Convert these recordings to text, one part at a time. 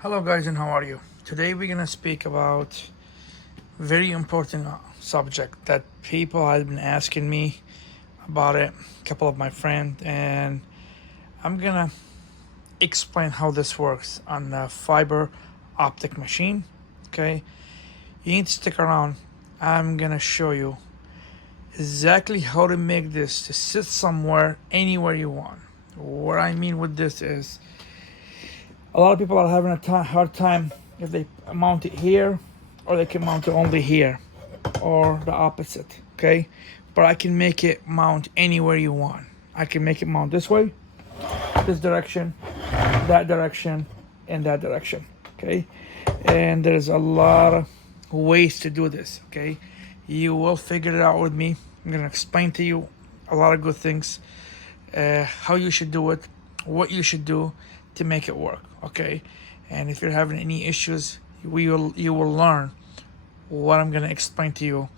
Hello guys, and how are you? Today we're gonna speak about very important subject that people have been asking me about it, a couple of my friends, and I'm gonna explain how this works on the fiber optic machine. Okay, you need to stick around. I'm gonna show you exactly how to make this to sit somewhere anywhere you want. What I mean with this is a lot of people are having a hard time if they mount it here, or they can mount it only here, or the opposite. Okay, but I can make it mount anywhere you want. I can make it mount this way, this direction, that direction, and that direction. Okay, and there's a lot of ways to do this. Okay, you will figure it out with me. I'm gonna explain to you a lot of good things, how you should do it, what you should do to make it work. Okay, and if you're having any issues, you will learn what I'm gonna explain to you.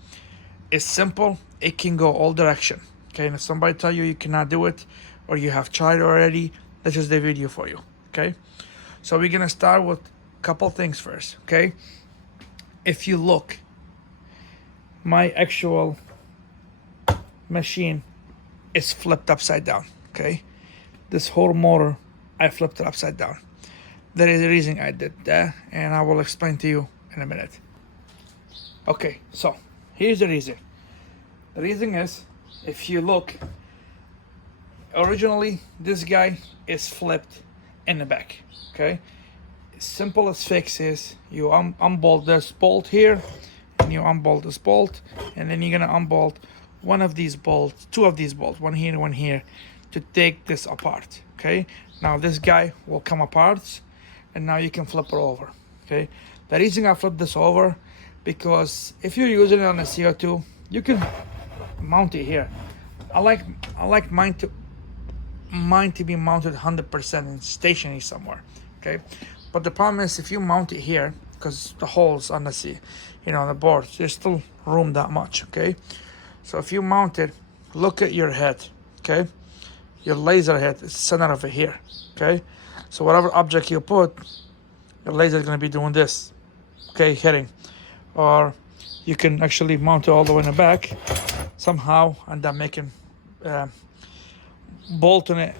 It's simple. It can go all direction. Okay, and if somebody tell you you cannot do it, or you have tried already, this is the video for you. Okay, so we're gonna start with a couple things first. Okay, if you look, my actual machine is flipped upside down. Okay, this whole motor, I flipped it upside down. There is a reason I did that, and I will explain to you in a minute. Okay, so here's the reason. The reason is, if you look, originally this guy is flipped in the back. Okay, simplest fix is you unbolt this bolt here, and you unbolt this bolt, and then you're gonna unbolt one of these bolts, two of these bolts, one here and one here, to take this apart. Okay, now this guy will come apart, and now you can flip it over. Okay, the reason I flip this over, because if you're using it on a CO2, you can mount it here. I like mine to be mounted 100% in stationary somewhere. Okay, but the problem is if you mount it here, because the holes on the the board, there's still room that much. Okay, so if you mount it, look at your head. Okay, your laser head is center of it here. Okay, so whatever object you put, your laser is going to be doing this. Okay, hitting. Or you can actually mount it all the way in the back somehow, and then making bolting it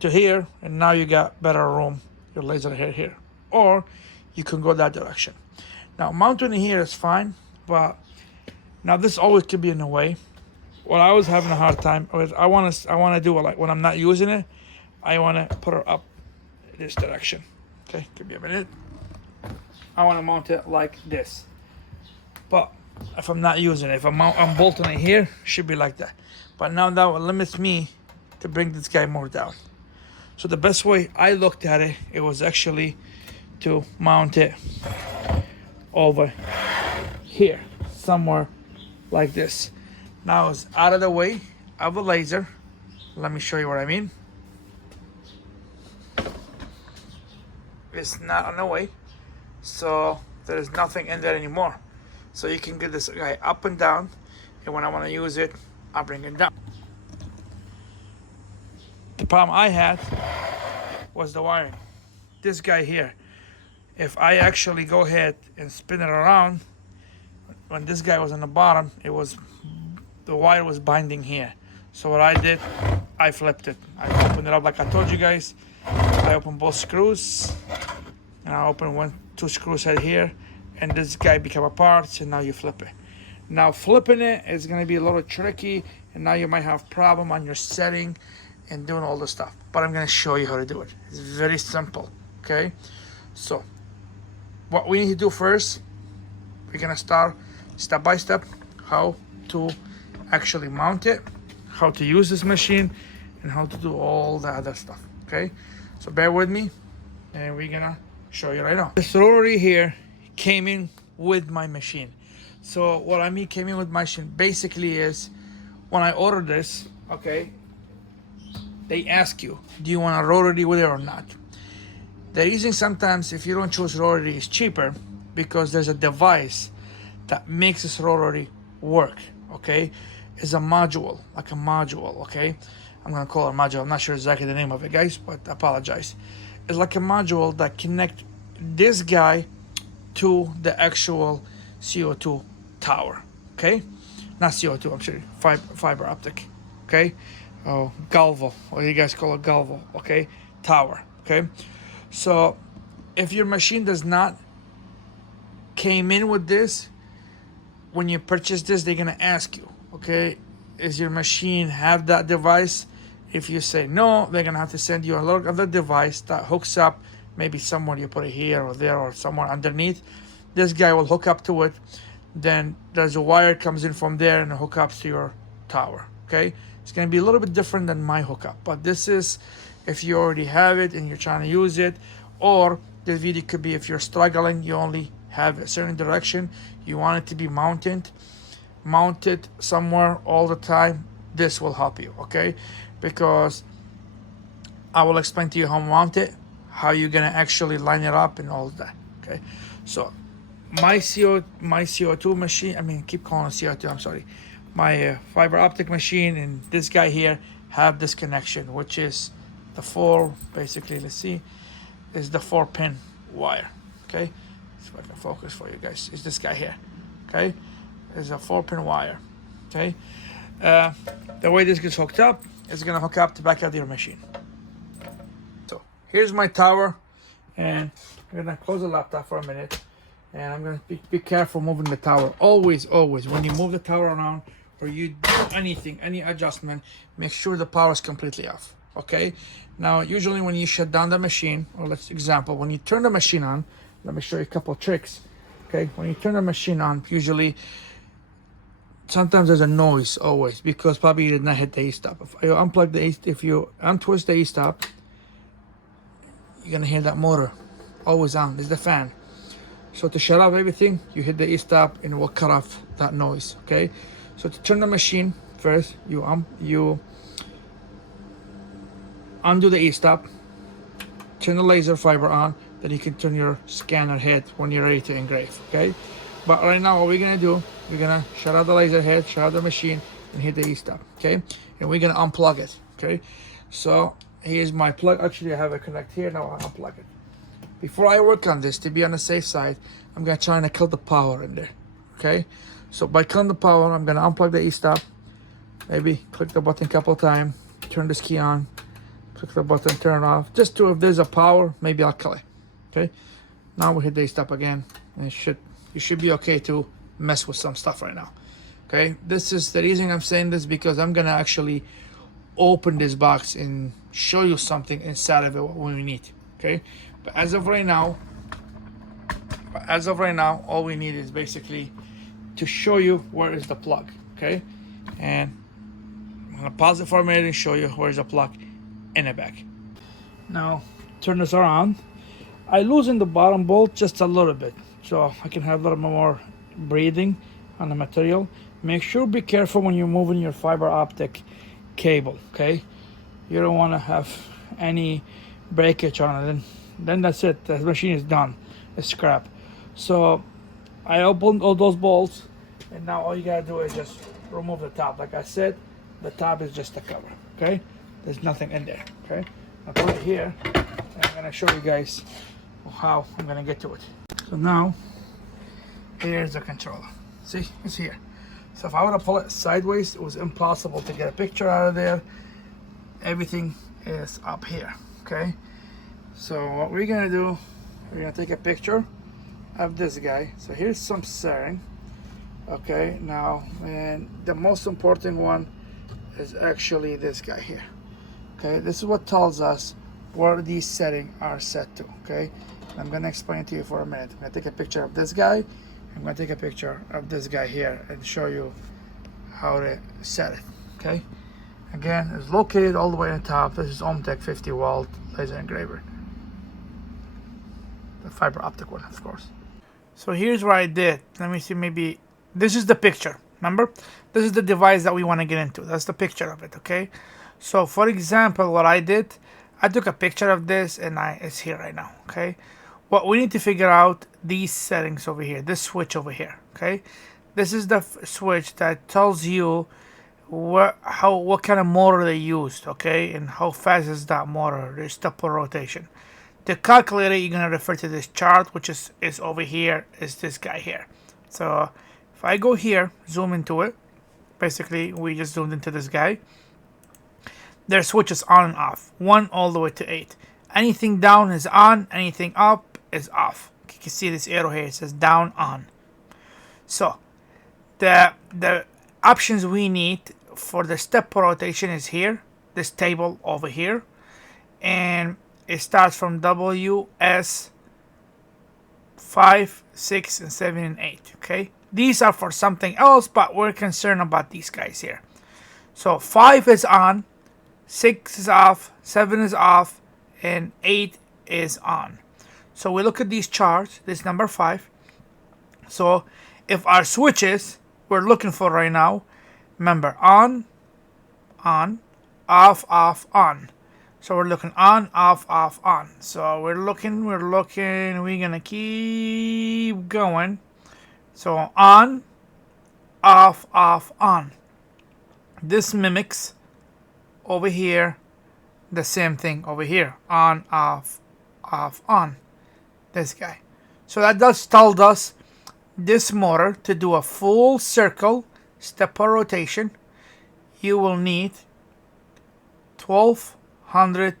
to here, and now you got better room, your laser head here. Or you can go that direction. Now mounting it here is fine, but now this always could be in the way. What I was having a hard time with, I want to do it like when I'm not using it, I want to put it up this direction. Okay, give me a minute. I want to mount it like this. But if I'm not using it, if I'm bolting it here, should be like that. But now that limits me to bring this guy more down. So the best way I looked at it, it was actually to mount it over here, somewhere like this. Now it's out of the way of the laser. Let me show you what I mean. It's not on the way, so there is nothing in there anymore. So you can get this guy up and down, and when I want to use it, I bring it down. The problem I had was the wiring. This guy here, if I actually go ahead and spin it around, when this guy was on the bottom, the wire was binding here. So what I did, I flipped it. I opened it up like I told you guys. I opened both screws, and I opened two screws right here, and this guy became apart, and now you flip it. Now flipping it is going to be a little tricky, and now you might have problem on your setting and doing all this stuff. But I'm going to show you how to do it. It's very simple. Okay, so what we need to do first, we're going to start step by step how to actually mount it, how to use this machine, and how to do all the other stuff. Okay, so bear with me, and we're gonna show you right now. This rotary here came in with my machine. So what I mean came in with my machine basically is, when I ordered this, okay, they ask you, do you want a rotary with it or not? The reason sometimes if you don't choose rotary is cheaper, because there's a device that makes this rotary work. Okay, it's a module, like a module. Okay, I'm gonna call it a module. I'm not sure exactly the name of it, guys, but I apologize. It's like a module that connect this guy to the actual CO2 tower, okay? Not CO2, I'm sorry, fiber optic, okay? Oh, Galvo, or you guys call it Galvo, okay? Tower, okay? So if your machine does not came in with this, when you purchase this, they're gonna ask you, okay, is your machine have that device? If you say no, they're gonna have to send you a little other device that hooks up, maybe somewhere you put it here or there or somewhere underneath. This guy will hook up to it. Then there's a wire comes in from there and hook up to your tower. Okay, it's gonna be a little bit different than my hookup, but this is if you already have it and you're trying to use it, or this video could be if you're struggling, you only have a certain direction, you want it to be mounted somewhere all the time. This will help you, okay? Because I will explain to you how to mount it, how you're gonna actually line it up and all of that, okay? So my CO2 machine, I mean, keep calling it CO2, I'm sorry. My fiber optic machine and this guy here have this connection, which is the basically, let's see, is the 4-pin wire, okay? See if I can focus for you guys. It's this guy here, okay? It's a 4-pin wire, okay? The way this gets hooked up is gonna hook up to back of your machine. So here's my tower, and I'm gonna close the laptop for a minute, and I'm gonna be careful moving the tower. Always, when you move the tower around or you do anything, any adjustment, make sure the power is completely off, okay? Now, usually when you shut down the machine, or let's example, when you turn the machine on, let me show you a couple of tricks, okay? When you turn the machine on, usually, sometimes there's a noise always because probably you did not hit the E-stop. If you untwist the E-stop, you're gonna hear that motor always on. There's the fan. So to shut off everything, you hit the E-stop and it will cut off that noise, okay? So to turn the machine, first you undo the E-stop, turn the laser fiber on, then you can turn your scanner head when you're ready to engrave, okay? But right now, what we're gonna do, we're gonna shut out the laser head, shut out the machine, and hit the E-stop, okay? And we're gonna unplug it, okay? So here's my plug. Actually, I have a connect here. Now I'll unplug it. Before I work on this, to be on the safe side, I'm gonna try and kill the power in there, okay? So by killing the power, I'm gonna unplug the E-stop. Maybe click the button a couple of times, turn this key on, click the button, turn it off. Just to, if there's a power, maybe I'll kill it, okay? Now we hit the E-stop again, and you should be okay to mess with some stuff right now, okay? This is the reason I'm saying this, because I'm gonna actually open this box and show you something inside of it, what we need, okay? But as of right now, all we need is basically to show you where is the plug, okay? And I'm gonna pause it for a minute and show you where's the plug in the back. Now turn this around. I loosen the bottom bolt just a little bit so I can have a little more breathing on the material. Make sure be careful when you're moving your fiber optic cable, okay? You don't want to have any breakage on it, and then that's it. The machine is done. It's scrap. So I opened all those bolts, and now all you gotta do is just remove the top. Like I said, the top is just a cover, okay? There's nothing in there, okay? I'll put it here, and I'm gonna show you guys how I'm gonna get to it. So now, here's the controller. See, it's here. So if I were to pull it sideways, it was impossible to get a picture out of there. Everything is up here, okay? So what we're gonna do, we're gonna take a picture of this guy. So here's some setting, okay? Now, and the most important one is actually this guy here, okay? This is what tells us where these settings are set to, okay? I'm gonna explain to you for a minute. I'm gonna take a picture of this guy. I'm gonna take a picture of this guy here and show you how to set it, okay? Again, it's located all the way on top. This is Omtech 50 watt laser engraver. The fiber optic one, of course. So here's what I did. Let me see, maybe, this is the picture, remember? This is the device that we wanna get into. That's the picture of it, okay? So for example, what I did, I took a picture of this and it's here right now, okay? What we need to figure out these settings over here, this switch over here, okay? This is the switch that tells you what kind of motor they used, okay? And how fast is that motor, their step per rotation. To calculate it, you're going to refer to this chart, which is over here, is this guy here. So if I go here, zoom into it, basically we just zoomed into this guy. Their switch is on and off, 1 all the way to 8. Anything down is on, anything up is off. You can see this arrow here, it says down, on. So the options we need for the step rotation is here, this table over here, and it starts from W, S, 5, 6, and 7, and 8. Okay, these are for something else, but we're concerned about these guys here. So 5 is on, 6 is off, 7 is off, and 8 is on. So we look at these charts, this number 5. So if our switches we're looking for right now, remember, on, off, on. So we're looking on, off, on. So we're looking, we're gonna keep going. So on, off, on. This mimics over here the same thing over here, on, off, on. This guy. So that does tell us this motor, to do a full circle stepper rotation, you will need 12,800.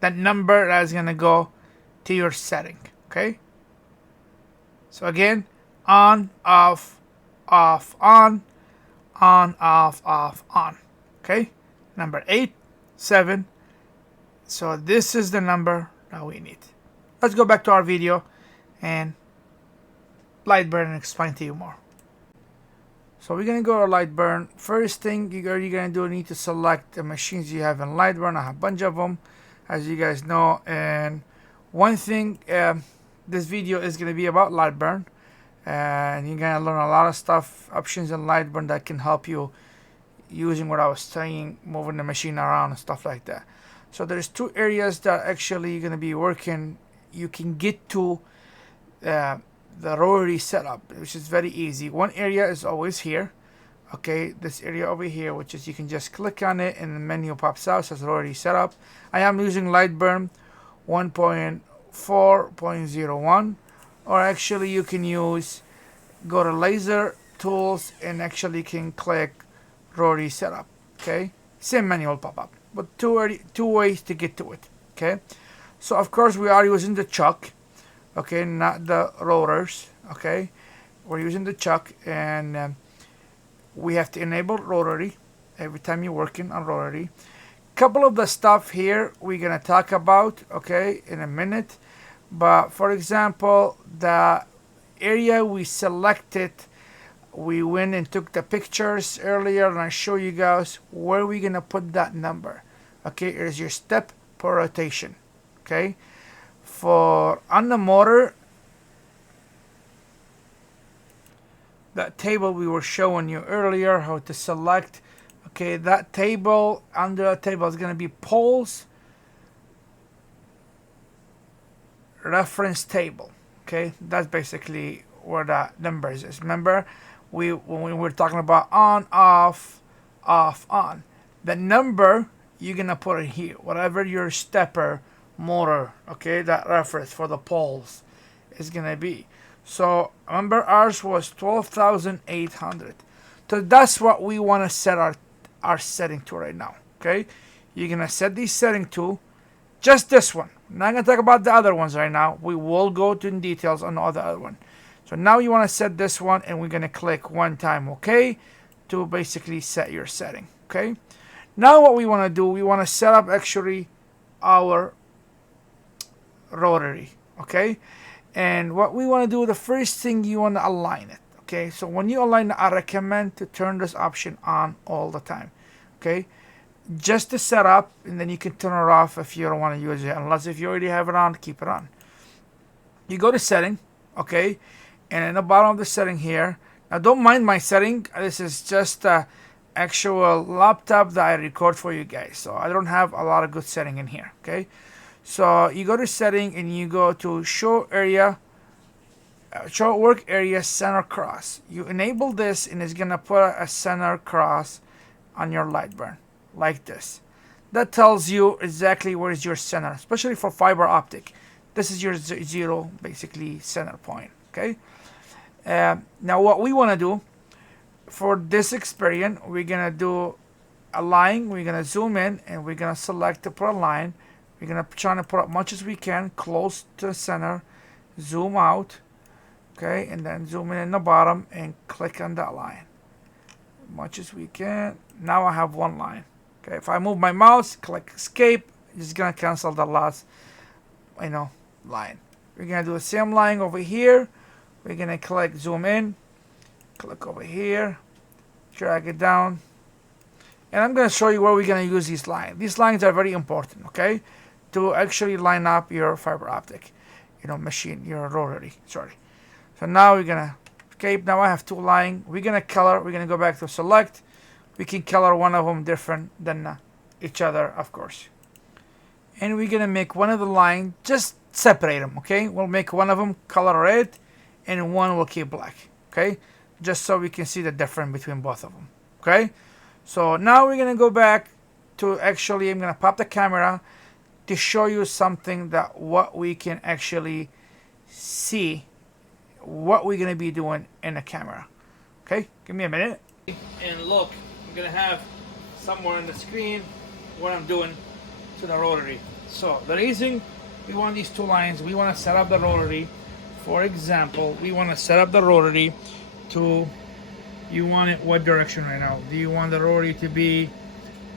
That number is gonna go to your setting. Okay. So again, on, off, on, off, on. Okay. Number 8, 7. So this is the number that we need. Let's go back to our video and LightBurn and explain to you more. So we're gonna go to LightBurn. First thing you're gonna do, you need to select the machines you have in LightBurn. I have a bunch of them, as you guys know. And one thing, this video is gonna be about LightBurn, and you're gonna learn a lot of stuff, options in LightBurn that can help you using what I was saying, moving the machine around and stuff like that. So there's 2 areas that actually you're gonna be working. You can get to the rotary setup, which is very easy. One area is always here. Okay, this area over here, which is you can just click on it and the menu pops out, says rotary setup. I am using LightBurn 1.4.01, or actually you can go to laser tools and actually can click rotary setup. Okay, same menu will pop up, but two ways to get to it. Okay, so of course we are using the chuck. Okay, not the rotors. Okay, we're using the chuck, and we have to enable rotary every time you're working on rotary. Couple of the stuff here we're gonna talk about, okay, in a minute. But for example, the area we selected, we went and took the pictures earlier, and I show you guys where we're gonna put that number. Okay, here's your step per rotation. Okay, for on the motor, that table we were showing you earlier how to select. Okay, that table, under that table is going to be poles reference table. Okay, that's basically where that numbers is. Remember, when we were talking about on, off, on, the number you're gonna put it here, whatever your stepper motor, okay, that reference for the poles is gonna be. So remember, ours was 12,800. So that's what we want to set our setting to right now. Okay, you're gonna set this setting to just this one. I'm not gonna talk about the other ones right now. We will go to in details on the other one. So now you want to set this one, and we're gonna click one time OK to basically set your setting. Okay, now what we want to do, we want to set up actually our rotary. Okay, and what we want to do, the first thing, you want to align it. Okay, so when you align it, I recommend to turn this option on all the time. Okay, just to set up, and then you can turn it off if you don't want to use it, unless if you already have it on, keep it on. You go to setting, okay, and in the bottom of the setting here, now don't mind my setting, this is just a actual laptop that I record for you guys, so I don't have a lot of good setting in here. Okay, so you go to setting and you go to show area, show work area center cross. You enable this, and it's gonna put a center cross on your LightBurn like this. that tells you exactly where is your center, especially for fiber optic. This is your zero, basically center point. Okay. Now what we want to do for this experiment, we're gonna do a line. We're gonna zoom in and we're gonna select to put a line. We're gonna try to put as much as we can close to the center. Zoom out, okay, and then zoom in the bottom and click on that line as much as we can. Now I have one line. Okay, if I move my mouse, click escape, it's gonna cancel the last, line. We're gonna do the same line over here. We're gonna click zoom in, click over here, drag it down, and I'm gonna show you where we're gonna use these lines. These lines are very important, okay, to actually line up your fiber optic, machine, your rotary. Sorry. So now we're gonna escape. Now I have two lines. We're gonna color. We're gonna go back to select. We can color one of them different than each other, of course. And we're gonna make one of the line, just separate them, okay? We'll make one of them color red, and one will keep black, okay? Just so we can see the difference between both of them, okay? So now we're gonna go back to actually, I'm gonna pop the camera to show you something that what we can actually see, what we're gonna be doing in the camera. Okay, give me a minute. And look, I'm gonna have somewhere on the screen what I'm doing to the rotary. So the reason we want these two lines, we want to set up the rotary. For example, we want to set up the rotary to, you want it what direction right now? Do you want the rotary to be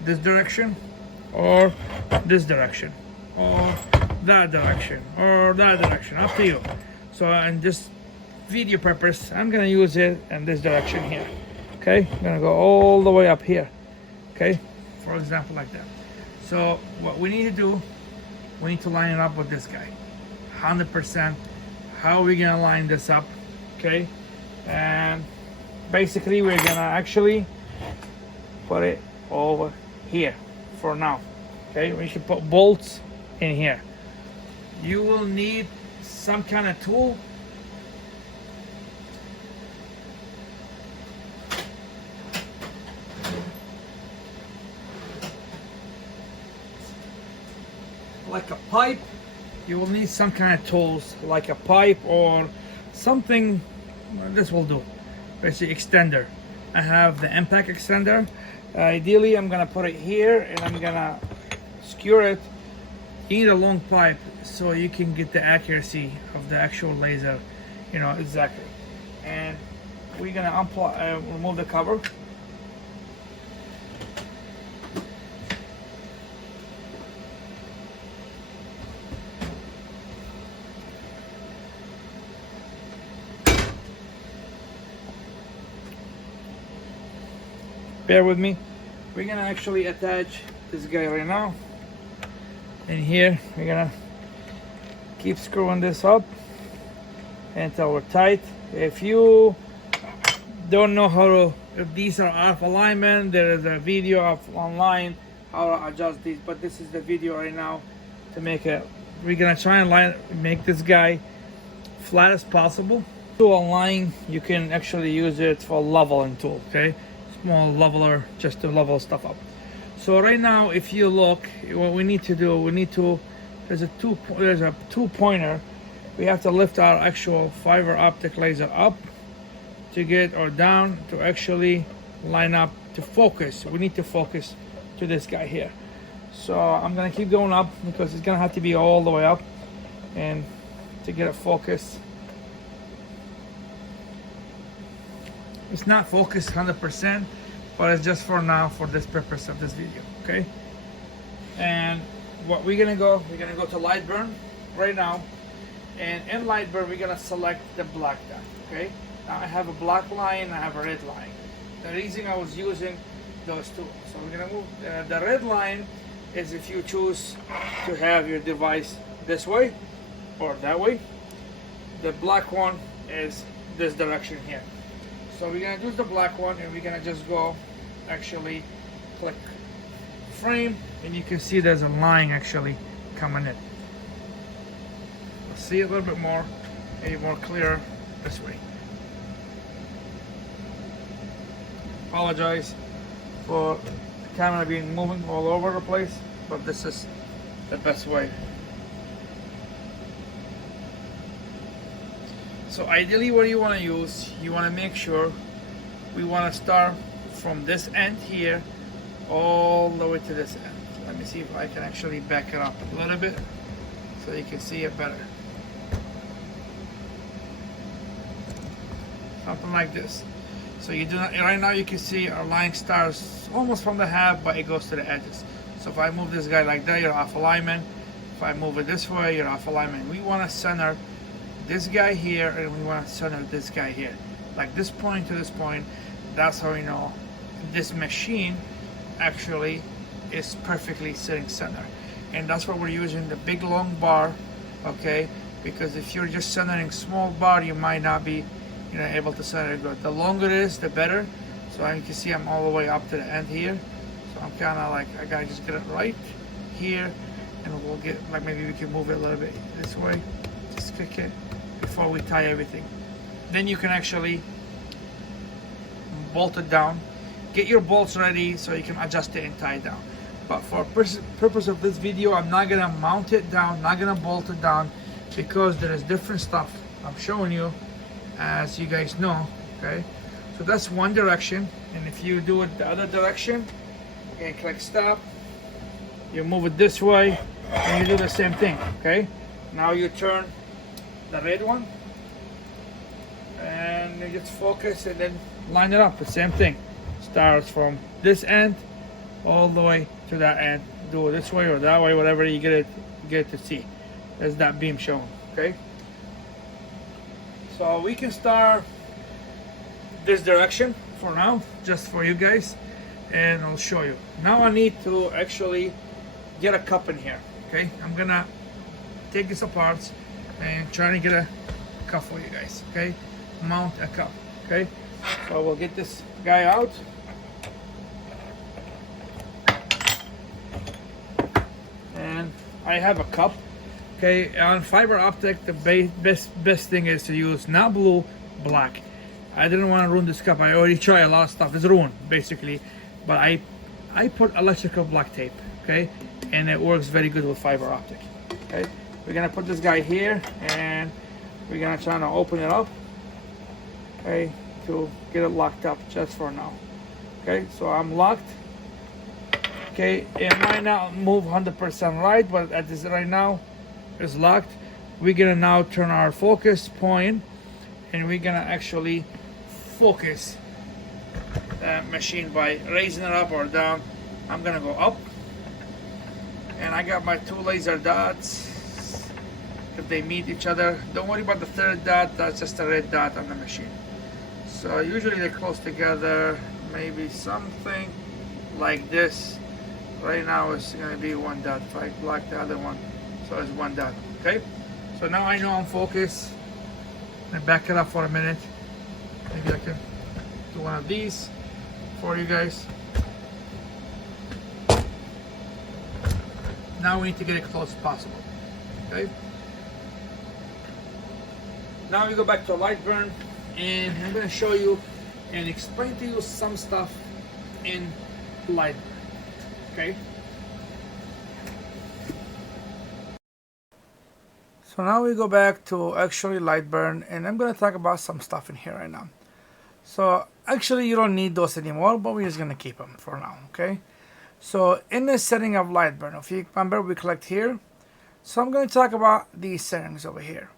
this direction, or this direction, or that direction, or that direction? Up to you. So in this video purpose, I'm gonna use it in this direction here. Okay, I'm gonna go all the way up here. Okay, for example, like that. So what we need to do, we need to line it up with this guy, 100%. How are we gonna line this up? Okay, and basically we're gonna actually put it over here for now. Okay, we should put bolts in here. You will need some kind of tool. Like a pipe. You will need some kind of tools like a pipe or something. This will do. Basically extender. I have the impact extender. Ideally I'm gonna put it here and I'm gonna skewer it. You need a long pipe so you can get the accuracy of the actual laser, exactly. And we're gonna remove the cover. Bear with me. We're gonna actually attach this guy right now. And here we're gonna keep screwing this up until we're tight. If you don't know if these are off alignment, there is a video online how to adjust these, but this is the video right now to make it. We're gonna try and make this guy flat as possible. Online, you can actually use it for leveling tool, okay? Small leveler just to level stuff up. So right now, if you look, what we need to do, there's a two pointer. We have to lift our actual fiber optic laser up to get, or down to actually line up to focus. We need to focus to this guy here. So I'm gonna keep going up because it's gonna have to be all the way up and to get it focused. It's not focused 100%, but it's just for now, for this purpose of this video, okay? And what we're gonna go to LightBurn right now, and in LightBurn we're gonna select the black dot, okay? Now I have a black line, I have a red line. The reason I was using those two, so we're gonna move. The red line is if you choose to have your device this way or that way. The black one is this direction here. So we're gonna use the black one and we're gonna just go actually click frame, and you can see there's a line actually coming in. Let's see a little bit more, maybe more clear this way. Apologize for the camera being moving all over the place, but this is the best way. So ideally what you want to use, you want to make sure we want to start from this end here all the way to this end. Let me see if I can actually back it up a little bit so you can see it better. Something like this. So you do not, right now you can see our line starts almost from the half, but it goes to the edges. So if I move this guy like that, you're off alignment. If I move it this way, you're off alignment. We want to center this guy here, and we want to center this guy here. Like this point to this point. That's how we know this machine actually is perfectly sitting center. And that's why we're using the big long bar, okay? Because if you're just centering small bar, you might not be able to center it good. The longer it is, the better. So you can see I'm all the way up to the end here. So I'm kind of like, I gotta just get it right here, and we'll get, like, maybe we can move it a little bit this way. Just click it before we tie everything. Then you can actually bolt it down. Get your bolts ready so you can adjust it and tie it down. But for purpose of this video, I'm not gonna mount it down, not gonna bolt it down, because there is different stuff I'm showing you, as you guys know, okay? So that's one direction, and if you do it the other direction, you can click stop, you move it this way, and you do the same thing, okay? Now you turn the red one, and you just focus and then line it up, the same thing. Starts from this end all the way to that end. Do it this way or that way, whatever you get it to see. There's that beam showing, okay? So we can start this direction for now, just for you guys, and I'll show you. Now I need to actually get a cup in here, okay? I'm gonna take this apart and try to get a cup for you guys, okay? Mount a cup, okay? So we'll get this guy out. And I have a cup. Okay, on fiber optic, the best thing is to use not blue, black. I didn't want to ruin this cup. I already tried a lot of stuff. It's ruined, basically. But I put electrical black tape, okay? And it works very good with fiber optic, okay? We're going to put this guy here, and we're going to try to open it up, okay, to get it locked up just for now. Okay, so I'm locked. Okay, it might not move 100% right, but at this right now, it's locked. We're gonna now turn our focus point, and we're gonna actually focus the machine by raising it up or down. I'm gonna go up, and I got my two laser dots. If they meet each other, don't worry about the third dot. That's just a red dot on the machine. So usually they're close together. Maybe something like this. Right now it's gonna be one dot. If I block the other one, so it's one dot. Okay. So now I know I'm focused. I back it up for a minute. Maybe I can do one of these for you guys. Now we need to get it close as possible. Okay. Now we go back to LightBurn, and I'm going to show you and explain to you some stuff in LightBurn. Okay. So now we go back to actually LightBurn, and I'm going to talk about some stuff in here right now. So actually you don't need those anymore, but we're just going to keep them for now. Okay. So in the setting of LightBurn, if you remember, we clicked here. So I'm going to talk about these settings over here.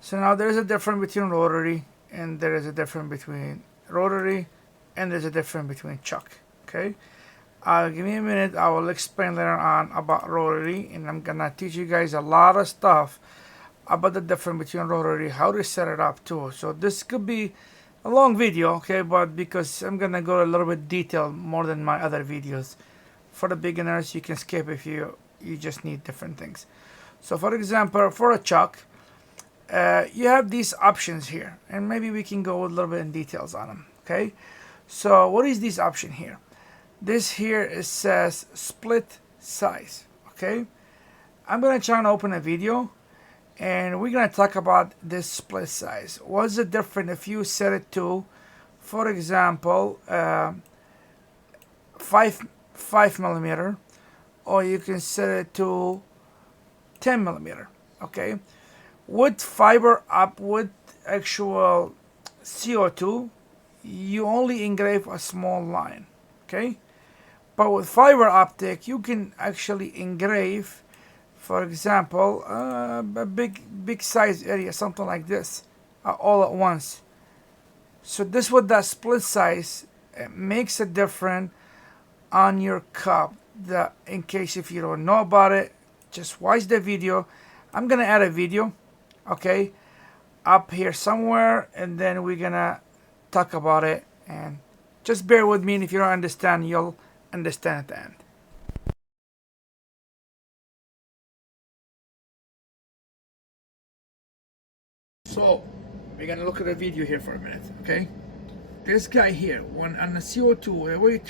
So now there's a difference between Rotary, and there is a difference between Rotary, and there's a difference between Chuck. Okay. Give me a minute. I will explain later on about Rotary, and I'm gonna teach you guys a lot of stuff about the difference between Rotary, how to set it up too. So this could be a long video, okay, but because I'm gonna go a little bit detailed more than my other videos. For the beginners, you can skip if you just need different things. So for example, for a Chuck, you have these options here, and maybe we can go a little bit in details on them. Okay, so what is this option here? This here, it says split size. Okay, I'm gonna try and open a video, and we're gonna talk about this split size. What's the difference if you set it to, for example, 5 5 millimeter, or you can set it to 10 millimeter. Okay, with fiber up, with actual CO2, you only engrave a small line. Okay, but with fiber optic you can actually engrave, for example, a big size area, something like this, all at once. So this with that split size, it makes a difference on your cup. That, in case if you don't know about it, just watch the video. I'm gonna add a video, okay, up here somewhere, and then we're gonna talk about it. And just bear with me, and if you don't understand, you'll understand at the end. So we're gonna look at the video here for a minute, okay? This guy here, when on the CO2, the way it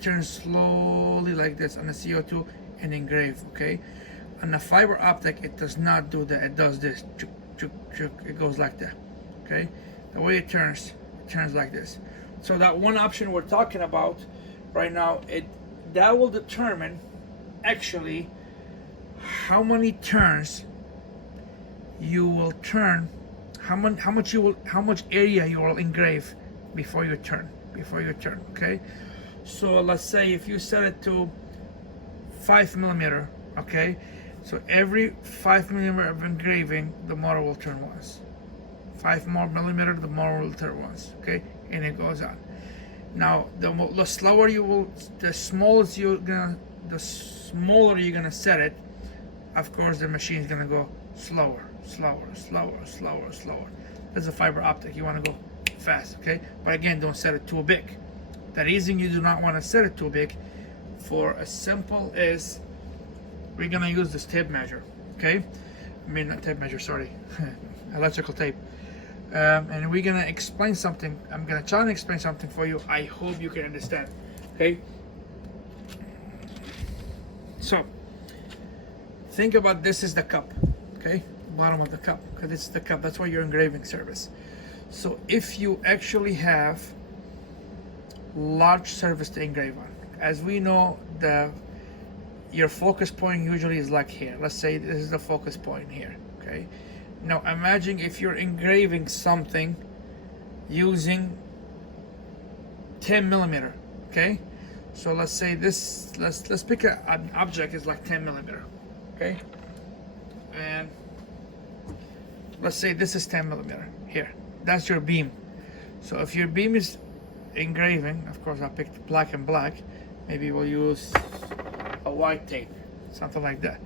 turns slowly like this on the CO2 and engrave, okay? On the fiber optic, it does not do that. It does this, chuk, chuk, chuk. It goes like that, okay? The way it turns like this. So that one option we're talking about right now, that will determine actually how many turns you will turn, how much area you will engrave before you turn, okay? So let's say if you set it to 5 millimeter, okay? So every 5 millimeter of engraving, the motor will turn once. 5 more millimeter, the motor will turn once, okay? And it goes on. Now, the slower you will, the smaller you're gonna set it. Of course, the machine is gonna go slower. That's a fiber optic. You want to go fast, okay? But again, don't set it too big. The reason you do not want to set it too big, for as simple as, we're gonna use this tape measure, okay? I mean, not tape measure, sorry, electrical tape. And we're gonna explain something. I'm gonna try and explain something for you. I hope you can understand, okay? So, think about this is the cup, okay? Bottom of the cup, because it's the cup. That's why your engraving service. So if you actually have large surface to engrave on, as we know, your focus point usually is like here. Let's say this is the focus point here, okay? Now imagine if you're engraving something using 10 millimeter, okay? So let's say this, let's pick an object is like 10 millimeter, okay? And let's say this is 10 millimeter here. That's your beam. So if your beam is engraving, of course I picked black and black, maybe we'll use a white tape, something like that.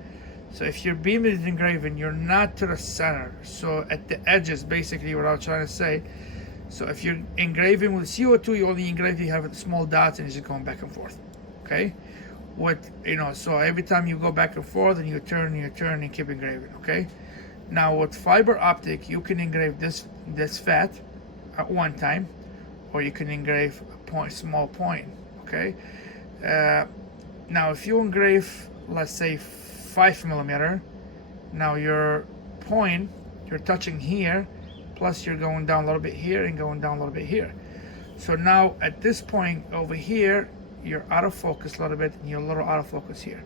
So if your beam is engraving, you're not to the center, so at the edges, basically what I was trying to say. So if you're engraving with CO2, you only engrave, you have small dots and it's just going back and forth, okay? So every time you go back and forth and you turn and keep engraving, okay? Now with fiber optic, you can engrave this fat at one time, or you can engrave a small point, okay? Now if you engrave, let's say 5 millimeter, now your point, you're touching here, plus you're going down a little bit here and going down a little bit here. So now at this point over here, you're out of focus a little bit and you're a little out of focus here.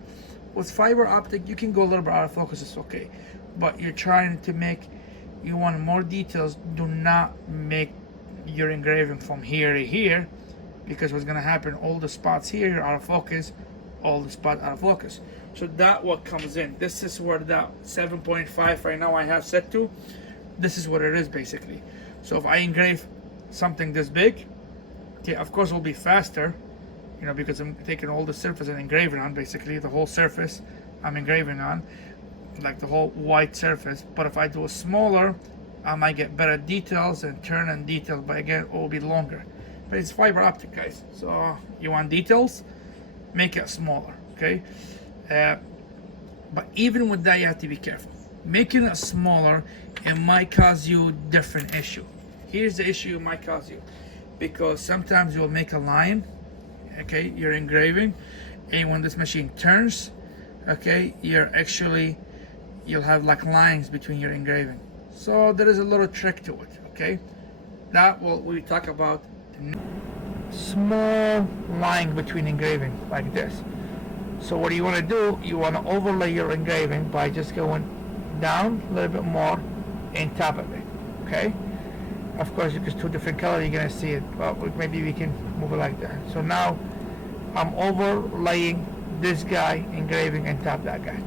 With fiber optic, you can go a little bit out of focus, it's okay. But you're trying to you want more details, do not make your engraving from here to here, because what's gonna happen, all the spots here are out of focus, all the spots out of focus. So that what comes in. This is where that 7.5 right now I have set to. This is what it is basically. So if I engrave something this big, okay, of course it will be faster, because I'm taking all the surface and engraving on, basically the whole surface I'm engraving on, like the whole white surface. But if I do a smaller, I might get better details and turn and detail, but again, it will be longer. But it's fiber optic, guys. So you want details, make it smaller, okay? But even with that, you have to be careful. Making it smaller, it might cause you different issue. Here's the issue it might cause you, because sometimes you'll make a line, okay, you're engraving, and when this machine turns, okay, you'll have like lines between your engraving. So there is a little trick to it, okay? That will we talk about. small line between engraving like this. So what you want to do, you want to overlay your engraving by just going down a little bit more and top of it. Okay, of course, because two different colors, you're gonna see it. Well, maybe we can move it like that. So now I'm overlaying this guy, engraving on top of that guy,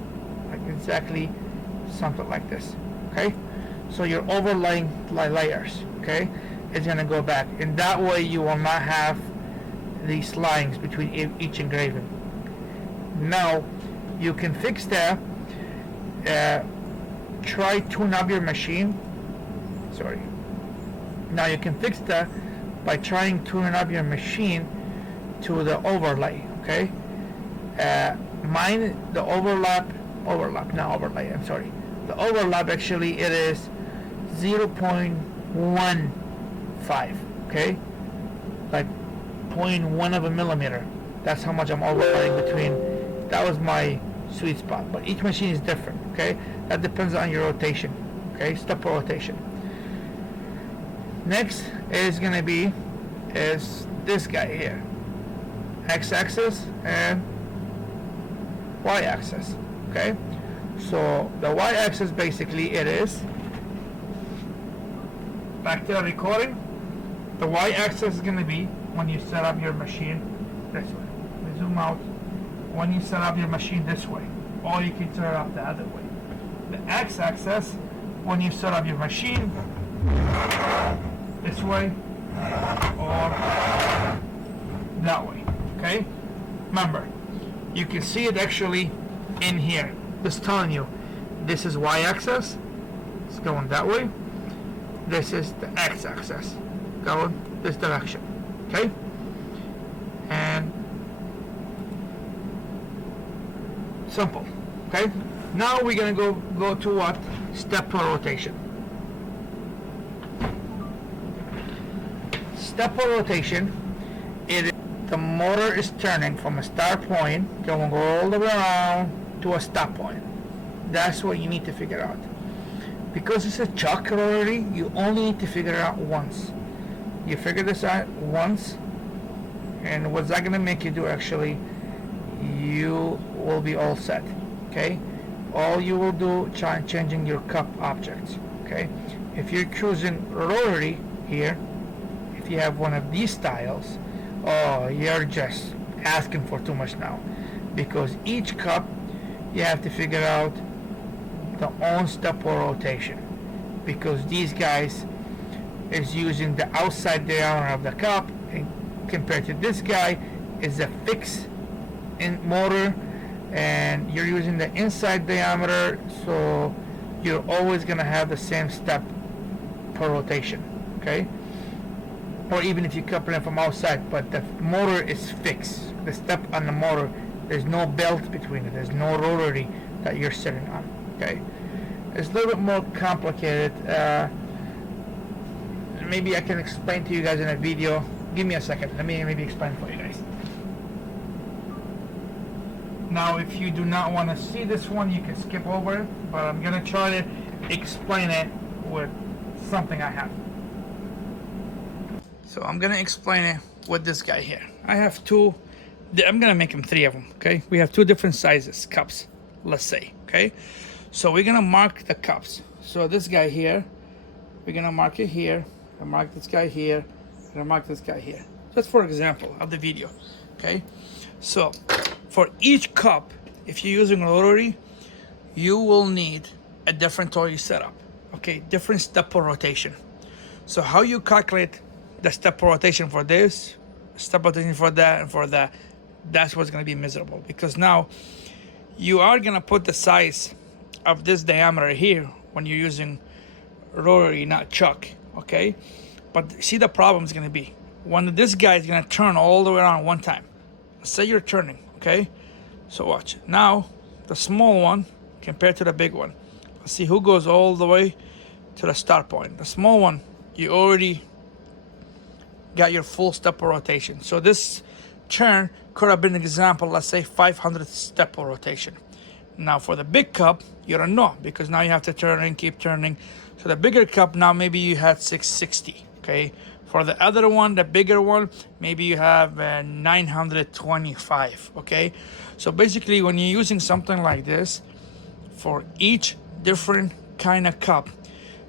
like exactly something like this. Okay, so you're overlaying layers. Okay, it's gonna go back, and that way you will not have these lines between each engraving. Now you can fix that. Try tune up your machine. Sorry. Now you can fix that by trying tuning up your machine to the overlay. Okay. Mine, the overlap, not overlay. I'm sorry. The overlap actually it is 0.15. Okay. Like 0.1 of a millimeter. That's how much I'm overlaying between. That was my sweet spot. But each machine is different. Okay. That depends on your rotation. Okay. Step rotation. Next is gonna be this guy here, x-axis and y-axis. Okay, so the y-axis basically it is back to the recording. The y-axis is gonna be when you set up your machine this way. We zoom out. When you set up your machine this way, or you can turn it up the other way. The x-axis when you set up your machine this way or that way. Okay, remember you can see it actually in here. Just telling you, this is y-axis, it's going that way. This is the x-axis, going this direction. Okay, and simple. Okay, now we're gonna go to what? Step per rotation. Step per rotation, the motor is turning from a start point, going all the way around to a stop point. That's what you need to figure out. Because it's a chuck rotary, you only need to figure it out once. You figure this out once, and what's that going to make you do actually? You will be all set. Okay? All you will do, changing your cup objects. Okay? If you're choosing rotary here, if you have one of these styles, oh, you're just asking for too much now, because each cup you have to figure out the own step or rotation, because these guys is using the outside diameter of the cup, and compared to this guy is a fixed motor, and you're using the inside diameter, so you're always going to have the same step per rotation. Okay, or even if you couple it from outside, but the motor is fixed. The step on the motor, there's no belt between it. There's no rotary that you're sitting on. Okay, it's a little bit more complicated. Maybe I can explain to you guys in a video. Give me a second. Let me maybe explain for you guys. Now, if you do not want to see this one, you can skip over it. But I'm gonna try to explain it with something I have. So I'm gonna explain it with this guy here. I have two. I'm gonna make them three of them. Okay, we have two different sizes cups. Let's say. Okay, so we're gonna mark the cups. So this guy here, we're gonna mark it here. I mark this guy here. And I mark this guy here. Just for example of the video. Okay, so for each cup, if you're using rotary, you will need a different rotary setup. Okay, different step per rotation. So how you calculate the step per rotation for this, step rotation for that, and for that, that's what's going to be miserable, because now you are going to put the size of this diameter here when you're using rotary, not chuck. Okay, but see, the problem is going to be when this guy is going to turn all the way around one time. Say you're turning. Okay, so watch now, the small one compared to the big one. Let's see who goes all the way to the start point. The small one, you already got your full step per rotation. So this turn could have been an example, let's say 500 step per rotation. Now for the big cup, you don't know, because now you have to turn and keep turning. So the bigger cup, now maybe you had 660. Okay, for the other one, the bigger one, maybe you have 925. Okay, so basically when you're using something like this, for each different kind of cup,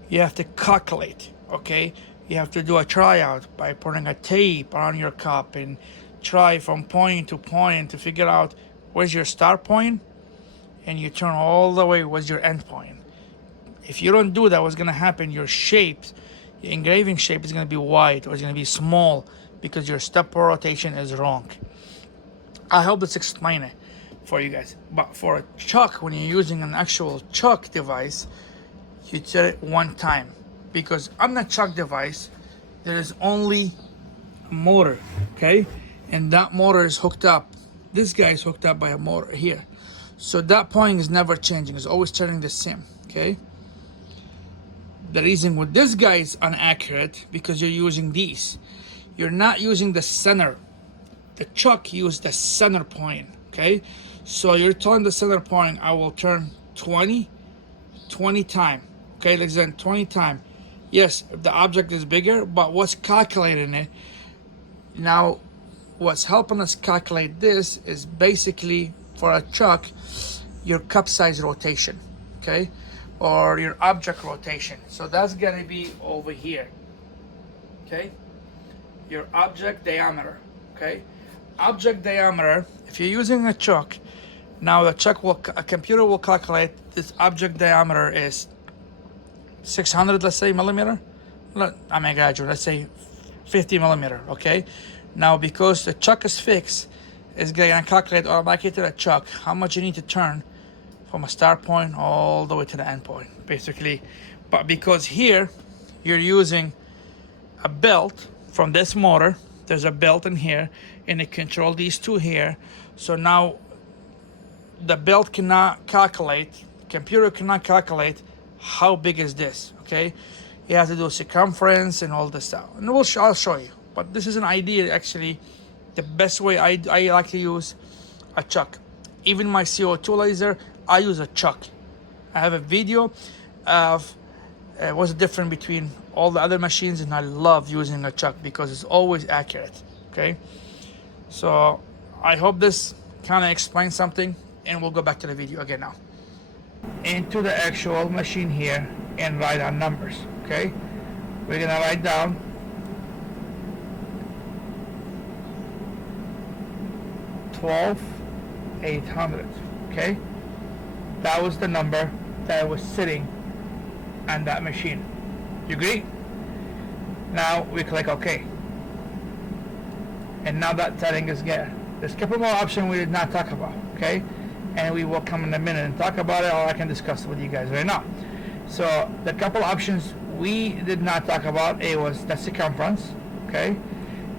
you have to calculate. Okay, you have to do a tryout by putting a tape on your cup and try from point to point to figure out where's your start point, and you turn all the way where's your end point. If you don't do that, what's gonna happen? Your shapes, your engraving shape is gonna be wide or it's gonna be small because your step rotation is wrong. I hope this explains it for you guys. But for a chuck, when you're using an actual chuck device, you set it one time, because on the chuck device there is only a motor, okay, and that motor is hooked up. This guy is hooked up by a motor here, so that point is never changing. It's always turning the same. Okay, the reason with this guy is inaccurate because you're using these. You're not using the center. The chuck use the center point. Okay, so you're telling the center point, I will turn 20 time. Okay, less than 20 time. Yes, the object is bigger, but what's calculating it now, what's helping us calculate this is basically for a chuck, your cup size rotation, okay, or your object rotation. So that's gonna be over here, okay, your object diameter. Okay, object diameter, if you're using a chuck, now the chuck will, a computer will calculate this object diameter is 600, let's say, millimeter. I'm exaggerating, let's say 50 millimeter. Okay, now because the chuck is fixed, it's gonna calculate automatically to the chuck how much you need to turn from a start point all the way to the end point, basically. But because here you're using a belt from this motor, there's a belt in here and it controls these two here. So now the belt cannot calculate, computer cannot calculate how big is this. Okay, you have to do circumference and all this stuff, and I'll show you. But this is an idea, actually, the best way I like to use a chuck. Even my CO2 laser, I use a chuck. I have a video of what's the difference between all the other machines, and I love using a chuck because it's always accurate. Okay, so I hope this kind of explains something, and we'll go back to the video again now. Into the actual machine here and write down numbers. Okay, we're gonna write down 12,800. Okay, that was the number that was sitting on that machine. You agree? Now we click OK, and now that setting is there. There's a couple more options we did not talk about. Okay, and we will come in a minute and talk about it, or I can discuss it with you guys right now. So the couple options we did not talk about, it was the circumference. Okay,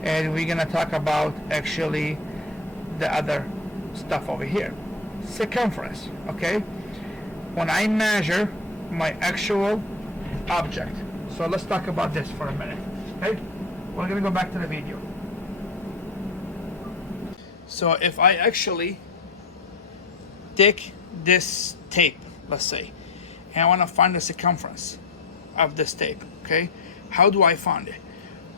and we're gonna talk about actually the other stuff over here. Circumference. Okay, when I measure my actual object, so let's talk about this for a minute. Okay, we're gonna go back to the video. So if I actually take this tape, let's say, and I want to find the circumference of this tape, okay, how do I find it?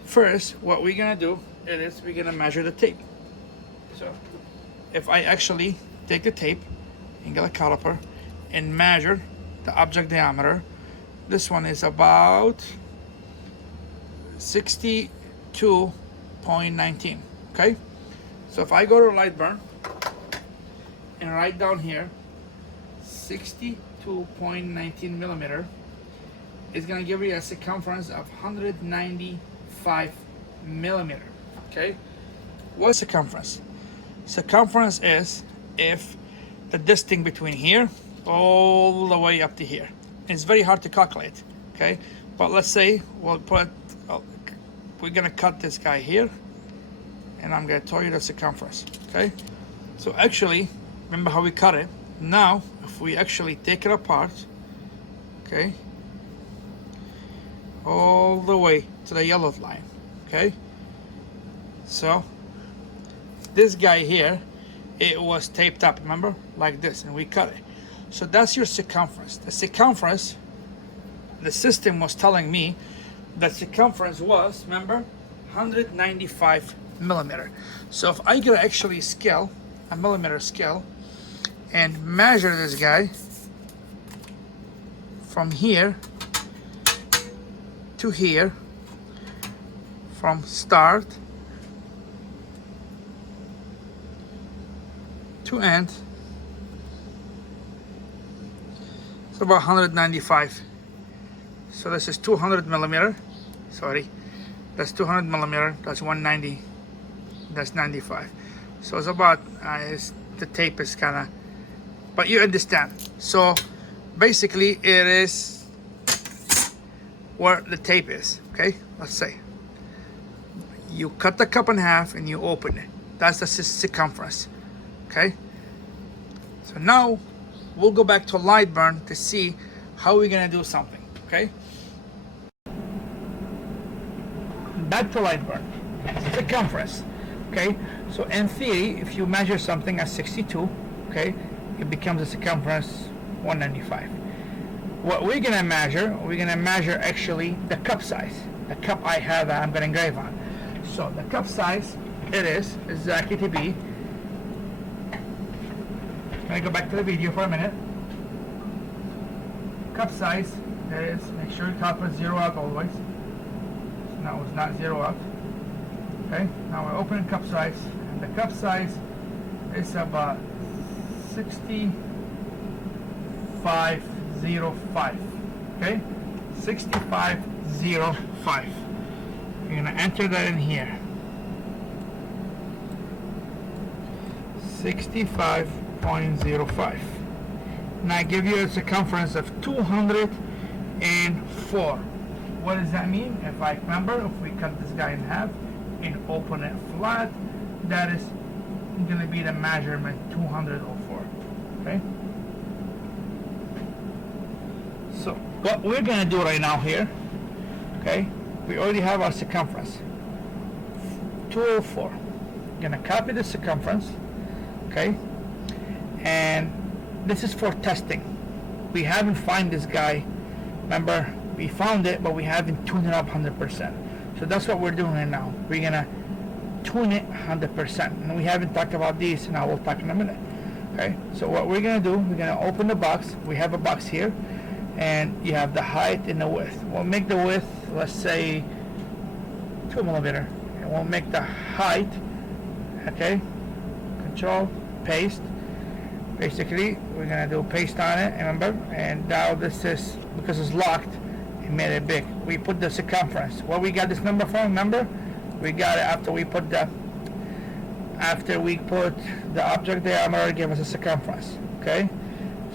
First, what we're gonna do is we're gonna measure the tape. So if I actually take the tape and get a caliper and measure the object diameter, this one is about 62.19. Okay, so if I go to LightBurn and write down here 62.19 millimeter, is going to give you a circumference of 195 millimeter. Okay, what's circumference? Circumference is if the distance between here all the way up to here. It's very hard to calculate. Okay, but let's say we'll put we're gonna cut this guy here, and I'm gonna tell you the circumference. Okay, so actually, remember how we cut it? Now, if we actually take it apart, okay, all the way to the yellow line, okay, so this guy here, it was taped up, remember, like this, and we cut it. So that's your circumference. The circumference, the system was telling me the circumference was, remember, 195 millimeter. So if I could actually scale, a millimeter scale, and measure this guy from here to here, from start to end, it's about 195. So this is 200 millimeter. Sorry, that's 200 millimeter. That's 190. That's 95. So it's about the tape is kind of, but you understand. So basically, it is where the tape is. Okay, let's say you cut the cup in half and you open it. That's the circumference. Okay. So now we'll go back to LightBurn to see how we're gonna do something. Okay. Back to LightBurn. Circumference. Okay. So in theory, if you measure something at 62, okay, it becomes a circumference 195. What we're gonna measure actually the cup size. The cup I have that I'm gonna engrave on. So the cup size, it is exactly to be. I'm gonna go back to the video for a minute. Cup size, there is. Make sure your top is zero out always. So now it's not zero out. Okay. Now we're opening cup size, and the cup size is about 6505. Okay, 6505. You're gonna enter that in here. 65.05. Now I give you a circumference of 204. What does that mean? If I remember, if we cut this guy in half and open it flat, that is going to be the measurement 204. Okay. So what we're going to do right now here, okay, we already have our circumference 204. Going to copy the circumference. Okay, and this is for testing. We haven't found this guy. Remember, we found it, but we haven't tuned it up 100%. So that's what we're doing right now. We're gonna tune it 100%, and we haven't talked about these, and I will talk in a minute. Okay, so what we're gonna do, we're gonna open the box. We have a box here, and you have the height and the width. We'll make the width, let's say 2 millimeter, and we'll make the height, okay, Control paste. Basically, we're gonna do paste on it, remember, and now this is, because it's locked, it made it big. We put the circumference. Where we got this number from, remember? We got it after we put the object diameter, give us a circumference. Okay,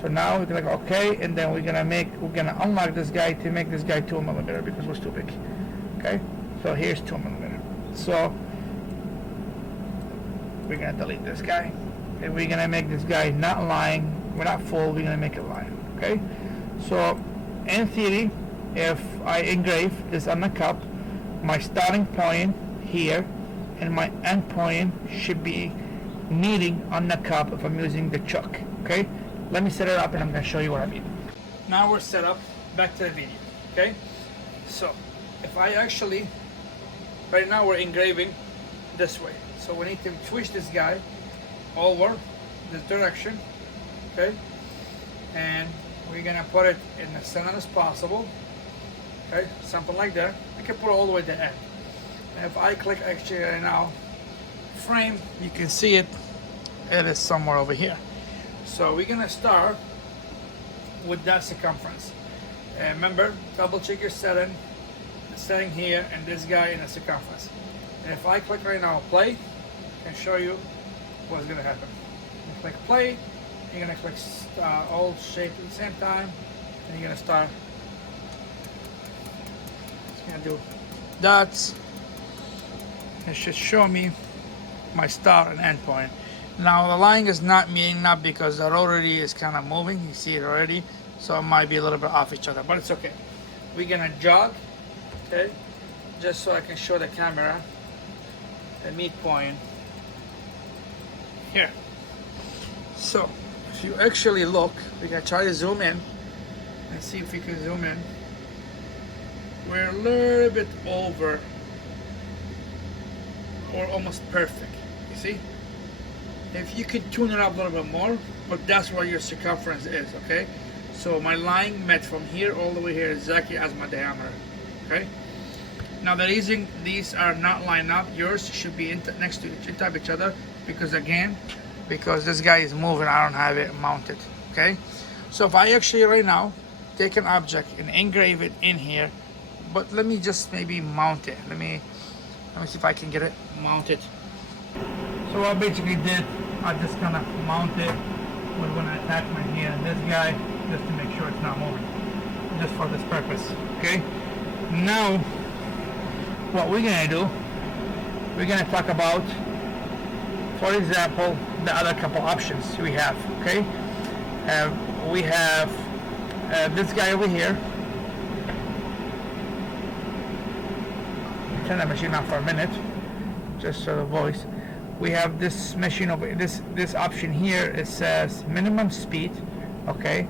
so now we're gonna go okay, and then we're gonna unlock this guy to make this guy 2 millimeter because it was too big. Okay, so here's 2 millimeter. So we're gonna delete this guy, and we're gonna make this guy not lying. We're not full. We're gonna make it lying. Okay, so in theory, if I engrave this on the cup, my starting point here and my end point should be meeting on the cup if I'm using the chuck. Okay, let me set it up and I'm going to show you what I mean. Now we're set up. Back to the video. Okay, so if I actually, right now we're engraving this way, so we need to twist this guy over this direction. Okay, and we're gonna put it in the center as possible. Okay, something like that. I can put it all the way to the end. And if I click actually right now, frame, you can see it. It is somewhere over here. So we're gonna start with that circumference. And remember, double check your setting, the setting here, and this guy in the circumference. And if I click right now, play, I can show you what's gonna happen. You click play. You're gonna click all shape at the same time, and you're gonna start. It's gonna do dots. It should show me my start and end point. Now the line is not meeting up because the rotary is kind of moving. You see it already, so it might be a little bit off each other, but it's okay. We're gonna jog, okay, just so I can show the camera the meet point here. So if you actually look, we're gonna try to zoom in and see if we can zoom in. we're a little bit over or almost perfect. You see? If you could tune it up a little bit more, but that's where your circumference is, okay? So my line met from here all the way here exactly as my diameter, okay? Now the reason these are not lined up, yours should be next to each other, because again, because this guy is moving, I don't have it mounted, okay? So if I actually right now take an object and engrave it in here, but let me just maybe mount it. Let me see if I can get it mounted. So what I basically did, I just kind of mount it with when I attach my hand this guy, just to make sure it's not moving, just for this purpose, okay? Now, what we're gonna do, we're gonna talk about, for example, the other couple options we have, okay? We have this guy over here. Turn the machine off for a minute, just so the voice. We have this machine over this option here. It says minimum speed, okay?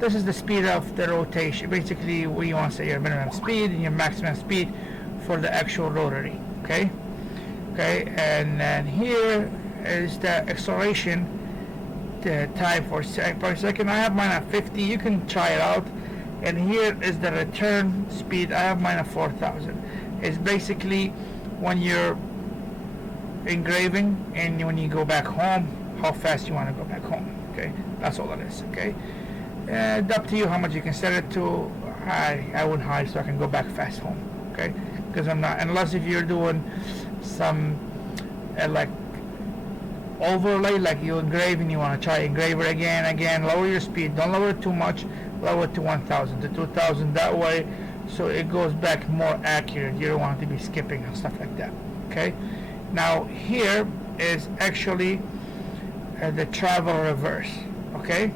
This is the speed of the rotation. Basically, we want to say your minimum speed and your maximum speed for the actual rotary, okay? Okay, and then here is the acceleration, the time per second. I have mine at 50. You can try it out. And here is the return speed. I have mine at 4,000. It's basically when you're engraving and when you go back home, how fast you want to go back home, okay? That's all it is, okay? It's up to you how much you can set it to. I wouldn't hide so I can go back fast home, okay? Because I'm not, unless if you're doing some like overlay, like you engrave and you want to try engrave it again, lower your speed. Don't lower it too much. Lower it to 1,000 to 2,000, that way so it goes back more accurate. You don't want to be skipping and stuff like that, okay? Now here is actually the travel reverse, okay?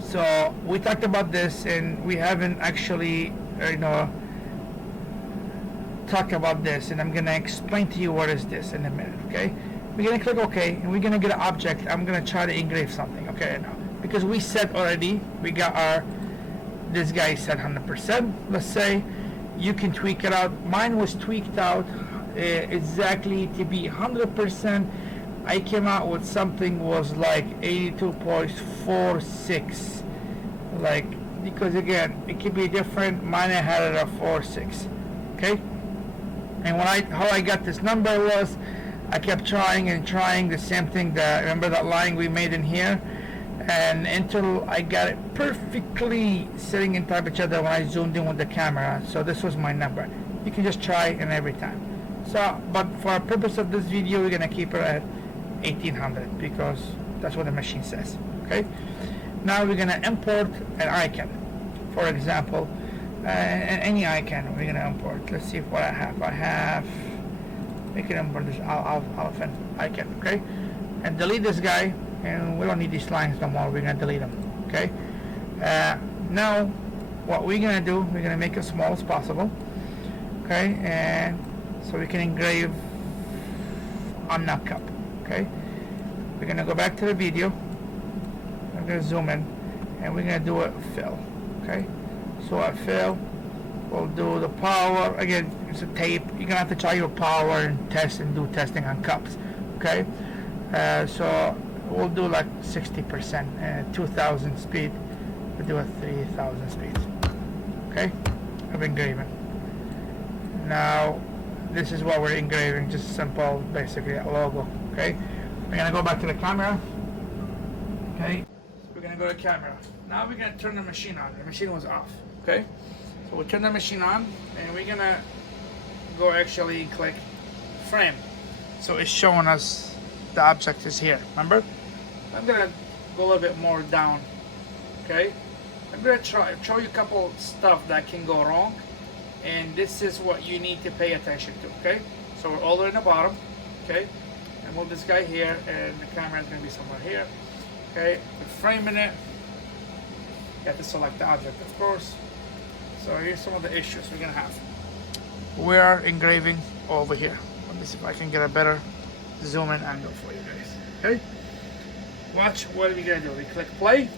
So we talked about this and we haven't actually talked about this, and I'm gonna explain to you what is this in a minute, okay? We're gonna click OK and we're gonna get an object. I'm gonna try to engrave something, okay? Now because we set already, we got this guy set 100%. Let's say you can tweak it out. Mine was tweaked out exactly to be 100%. I came out with something was like 82.46, like, because again it could be different. Mine I had it at 4.6, okay? And how I got this number was I kept trying and trying the same thing. Remember that line we made in here? And until I got it perfectly sitting in top of each other when I zoomed in with the camera. So this was my number. You can just try and every time. So, but for the purpose of this video, we're gonna keep it at 1800 because that's what the machine says, okay? Now we're gonna import an icon. For example, any icon we're gonna import. Let's see what I have. We can import this elephant icon, okay? And delete this guy. And we don't need these lines no more. We're gonna delete them, okay? Now what we're gonna do, we're gonna make it small as possible, okay? And so we can engrave on that cup, okay? We're gonna go back to the video. I'm gonna zoom in and we're gonna do a fill, okay? So at fill, we'll do the power. Again, it's a tape. You're gonna have to try your power and test and do testing on cups, okay? So we'll do like 60%, 2,000 speed. We'll do a 3,000 speed, okay, of engraving. Now this is what we're engraving, just simple, basically a logo, okay? We're gonna go back to the camera, okay? We're gonna go to the camera. Now we're gonna turn the machine on. The machine was off, okay? So we'll turn the machine on and we're gonna go actually click frame. So it's showing us the object is here, remember? I'm gonna go a little bit more down, okay? I'm gonna show you a couple stuff that can go wrong, and this is what you need to pay attention to, okay? So we're all the way in the bottom, okay? And move this guy here, and the camera is gonna be somewhere here, okay? We're framing it. You have to select the object, of course. So here's some of the issues we're gonna have. We're engraving over here. Let me see if I can get a better zoom in angle for you guys, okay? Watch what we're gonna do. We click play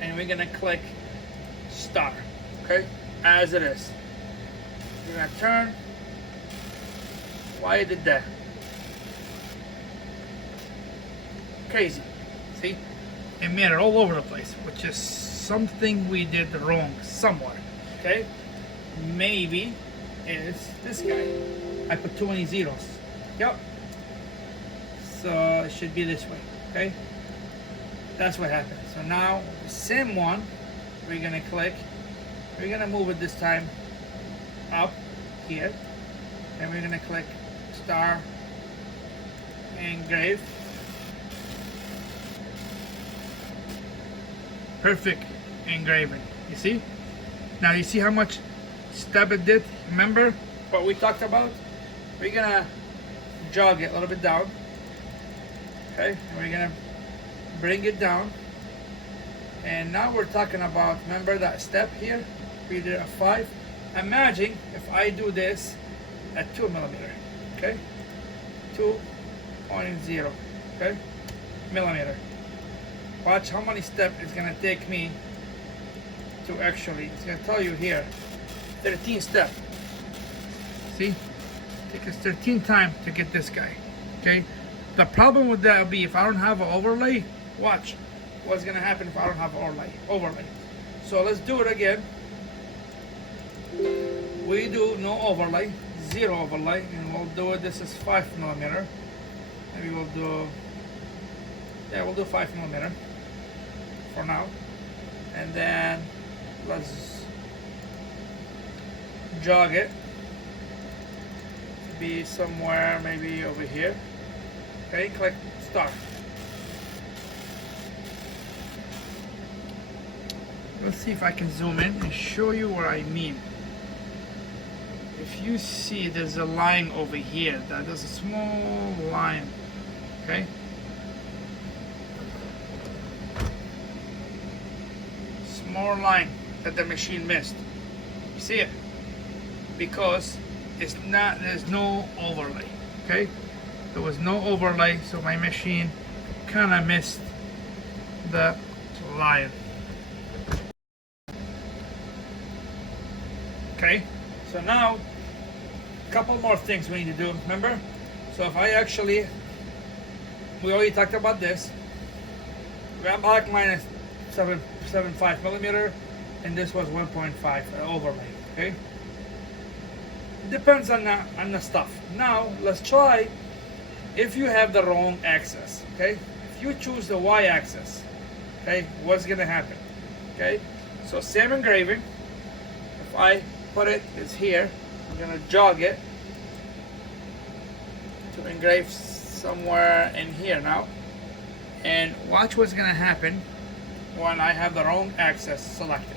and we're gonna click start, okay, as it is. You're gonna turn. Why I did that? Crazy. See? It made it all over the place, which is something we did wrong somewhere. Okay? Maybe it's this guy. I put too many zeros. Yep. So it should be this way. Okay? That's what happened. So now, the same one, we're gonna click. We're gonna move it this time up here. And we're gonna click star, engrave. Perfect engraving. You see? Now you see how much step it did? Remember what we talked about? We're gonna jog it a little bit down. Okay? And we're gonna bring it down. And now we're talking about, remember that step here? We did a 5. Imagine if I do this at 2 millimeter. Okay? 2.0. Okay? Millimeter. Watch how many steps it's gonna take me to actually, it's gonna tell you here, 13 steps. See? Take us 13 times to get this guy. Okay? The problem with that will be if I don't have an overlay, watch what's gonna happen if I don't have an overlay. So let's do it again. We do no overlay, 0 overlay, and we'll do it. This is 5 millimeter. Maybe we'll do, yeah, we'll do 5 millimeter for now. And then let's jog it to be somewhere maybe over here. Okay, click start. Let's see if I can zoom in and show you what I mean. If you see there's a line over here, there's a small line, okay? Small line that the machine missed. You see it? Because it's not, there's no overlay, okay? There was no overlay, so my machine kind of missed the line. Okay, so now a couple more things we need to do, remember? So if I actually, we already talked about this. Grab back minus 7.75 millimeter, and this was 1.5 overlay, okay? Depends on the stuff. Now let's try if you have the wrong axis, okay? If you choose the Y axis, okay, what's gonna happen? Okay, so same engraving. If I put it is here, I'm gonna jog it to engrave somewhere in here now, and watch what's gonna happen when I have the wrong axis selected.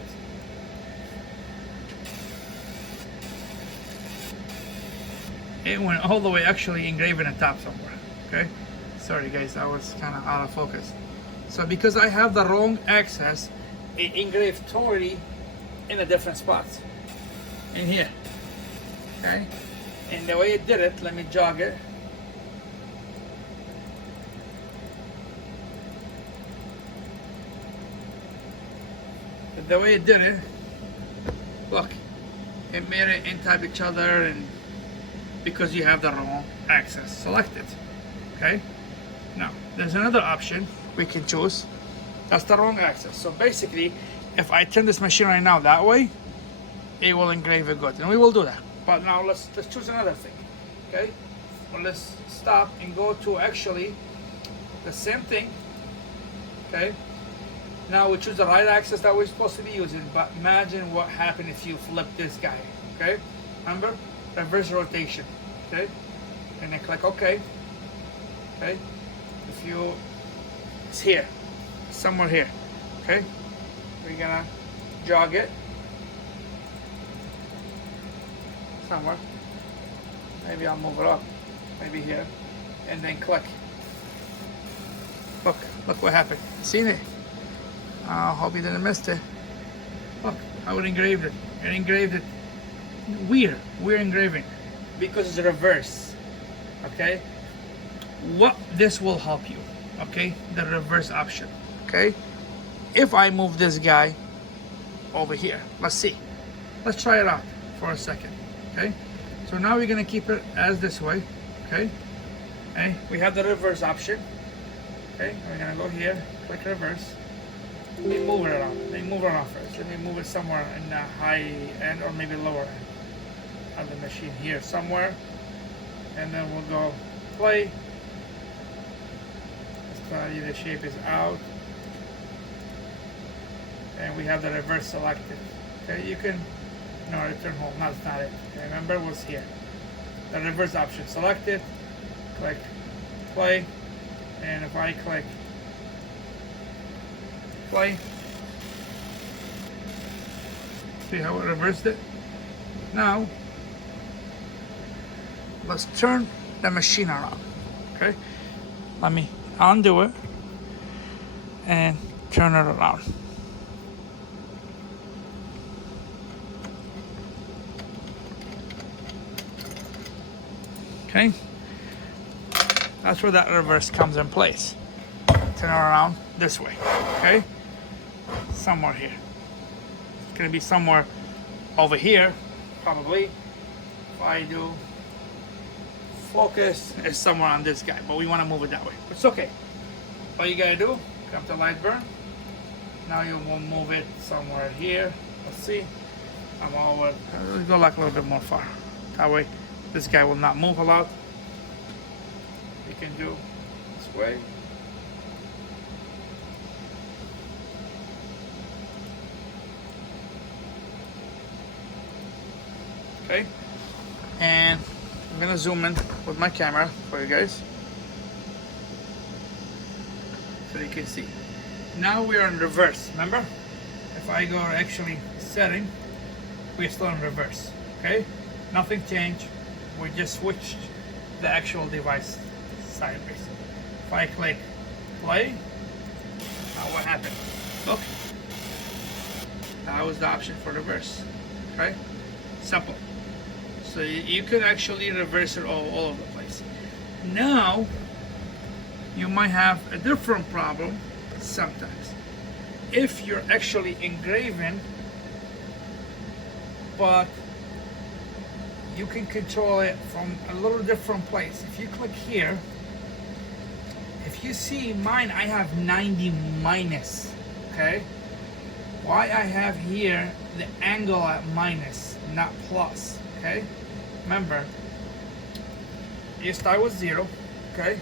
It went all the way, actually engraving on top somewhere. Okay, sorry guys, I was kind of out of focus. So because I have the wrong axis, it engraved totally in a different spot in here. Okay, and the way it did it, let me jog it. But the way it did it, look, it made it inside each other, and because you have the wrong axis selected. Okay, now there's another option we can choose. That's the wrong axis. So basically, if I turn this machine right now that way, it will engrave it good, and we will do that. But now let's choose another thing. Okay, well, let's stop and go to actually the same thing. Okay, now we choose the right axis that we're supposed to be using, but imagine what happened if you flip this guy. Okay, remember, reverse rotation. Okay, and then click OK. Okay, if you, it's here, somewhere here. Okay, we're gonna jog it somewhere. Maybe I'll move it up, maybe here, and then click. Look what happened. Seen it? I hope you didn't miss it. Look, I would engraved it. It engraved it. Weird engraving because it's reverse. Okay, what this will help you. Okay, the reverse option. Okay, if I move this guy over here, let's see. Let's try it out for a second, okay? So now we're gonna keep it as this way, okay? Okay, we have the reverse option, okay? We're gonna go here, click reverse. Let me move it around. Let me move it around first. Let me move it somewhere in the high end or maybe lower end of the machine here somewhere. And then we'll go play. Let's tell you the shape is out. And we have the reverse selected. Okay, you can, no, return home, that's not it. Okay, remember it was here. The reverse option selected, click play, and if I click play, see how it reversed it? Now, let's turn the machine around, okay? Let me undo it and turn it around. Okay, that's where that reverse comes in place. Turn it around this way, okay? Somewhere here. It's gonna be somewhere over here, probably. If I do focus, it's somewhere on this guy, but we wanna move it that way. It's okay. All you gotta do, come to LightBurn. Now you will move it somewhere here. Let's see. I'm over, let's go like a little bit more far. That way, this guy will not move a lot. We can do this way. Okay. And I'm gonna zoom in with my camera for you guys so you can see. Now we're in reverse, remember? If I go actually setting, we're still in reverse, okay? Nothing changed. We just switched the actual device sideways. If I click play, now what happened? Look, that was the option for reverse. Okay, simple. So you could actually reverse it all over the place. Now you might have a different problem sometimes. If you're actually engraving, but you can control it from a little different place. If you click here, if you see mine, I have 90 minus, okay? Why I have here the angle at minus, not plus, okay? Remember, you start with 0, okay?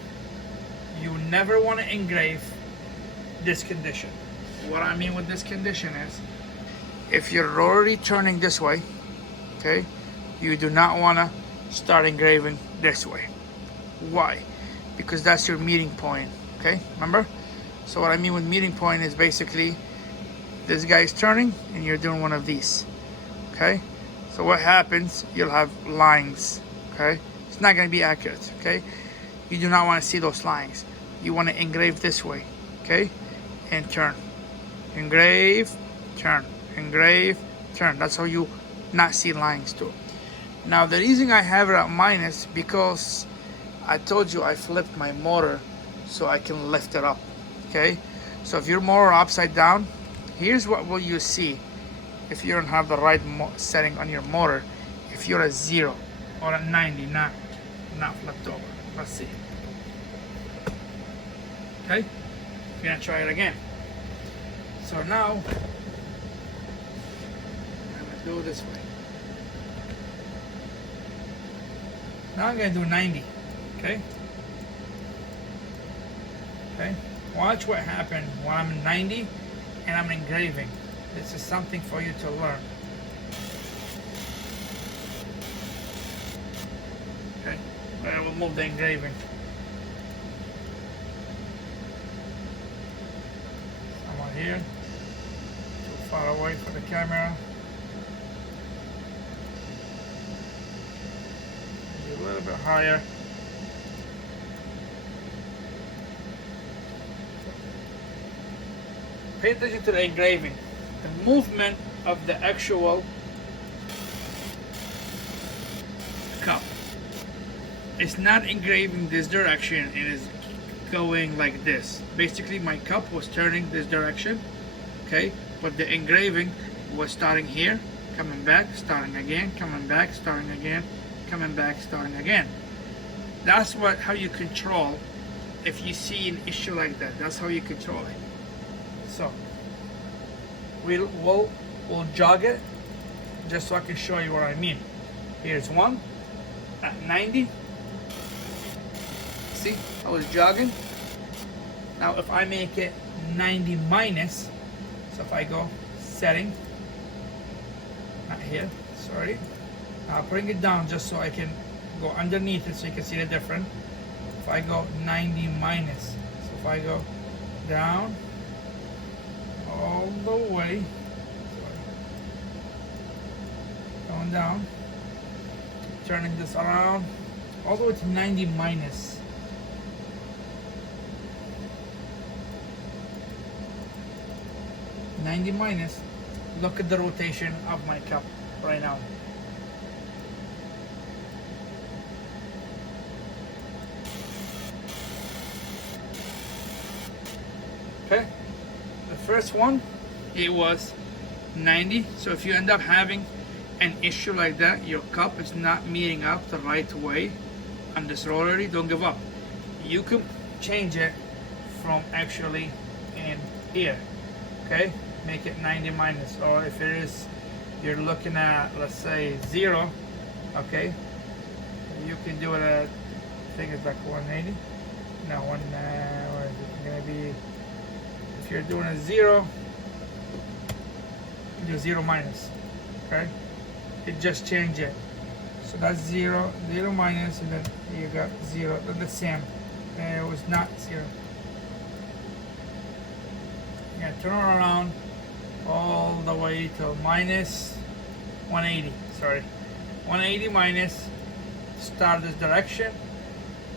You never want to engrave this condition. What I mean with this condition is, if you're already turning this way, okay? You do not want to start engraving this way. Why? Because that's your meeting point, okay? Remember? So what I mean with meeting point is basically this guy is turning and you're doing one of these, okay? So what happens, you'll have lines, okay? It's not going to be accurate, okay? You do not want to see those lines. You want to engrave this way, okay? And turn. Engrave, turn. Engrave, turn. That's how you not see lines too. Now the reason I have it at minus, because I told you I flipped my motor so I can lift it up, okay? So if your motor upside down, here's what will you see if you don't have the right setting on your motor. If you're at 0 or at 90, not flipped over. Let's see. Okay, we're gonna try it again. So now I'm gonna do it this way. Now I'm gonna do 90. Okay. Okay. Watch what happened when I'm in 90 and I'm engraving. This is something for you to learn. Okay. I will move the engraving. Somewhere here. Too far away for the camera. Maybe a little bit higher. Pay attention to the engraving. The movement of the actual cup. It's not engraving this direction, it is going like this. Basically my cup was turning this direction, okay? But the engraving was starting here, coming back, starting again, coming back, starting again, coming back, starting again. That's how you control. If you see an issue like that, that's how you control it. So we'll jog it just so I can show you what I mean. Here's one at 90. See, I was jogging. Now if I make it 90 minus, so if I go setting, not here, sorry, I'll bring it down just so I can go underneath it so you can see the difference. If I go 90 minus, so if I go down all the way, going down, turning this around all the way to 90 minus. Look at the rotation of my cup right now. Okay, the first one, it was 90. So if you end up having an issue like that, your cup is not meeting up the right way on this rotary, don't give up. You can change it from actually in here, okay? Make it 90 minus, or if it is, you're looking at, let's say 0, okay? You can do it at, I think it's like 180. No, what is it gonna be? If you're doing a 0, do 0 minus, okay? It just change it. So that's 0, 0 minus, and then you got 0, the same. And it was not 0. Yeah, turn it around all the way to minus 180. Sorry, 180 minus. Start this direction.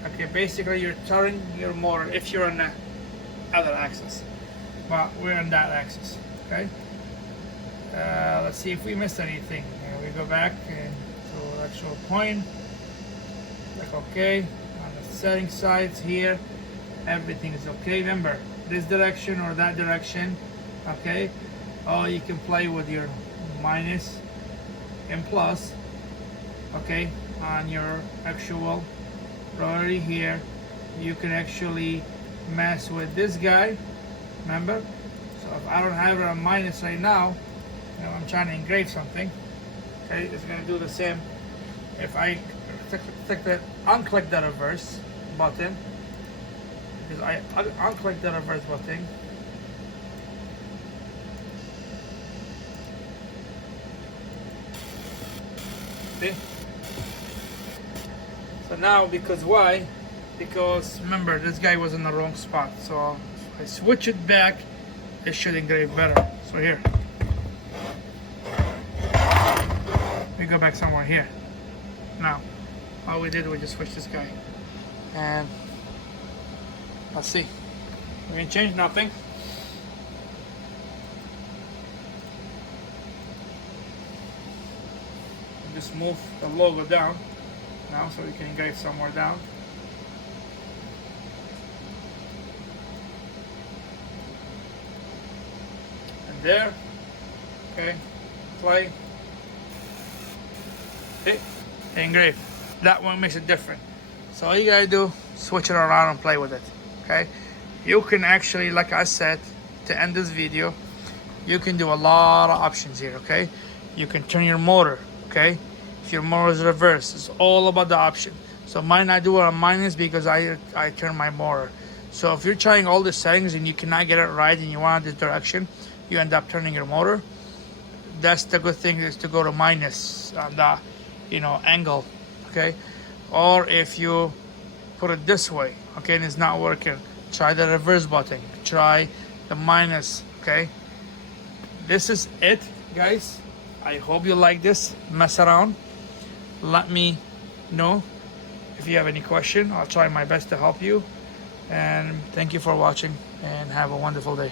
Okay, basically you're turning your motor if you're on the other axis, but we're on that axis. Okay. Let's see if we missed anything. We go back to the actual point. Like okay, on the setting sides here, everything is okay. Remember, this direction or that direction, okay? Oh, you can play with your minus and plus, okay? On your actual rotary here, you can actually mess with this guy, remember? So if I don't have it on minus right now, you know, I'm trying to engrave something, okay? It's gonna do the same. If I unclick the reverse button, because I unclick the reverse button, see? So now, because why? Because remember, this guy was in the wrong spot. So if I switch it back, it should engrave better. So here, we go back somewhere here. Now, all we did was just switch this guy. And let's see. We can change nothing. Just move the logo down now so we can engrave somewhere down. And there. Okay. Play. Okay. Engrave. That one makes it different. So all you gotta do, switch it around and play with it. Okay. You can actually, like I said, to end this video, you can do a lot of options here. Okay. You can turn your motor. Okay. If your motor is reverse, it's all about the option. So mine, I do it on minus because I turn my motor. So if you're trying all the settings and you cannot get it right and you want this direction, you end up turning your motor. That's the good thing, is to go to minus on the, you know, angle. Okay. Or if you put it this way, okay, and it's not working, try the reverse button, try the minus. Okay. This is it, guys. I hope you like this mess around. Let me know if you have any question. I'll try my best to help you. And thank you for watching, and have a wonderful day.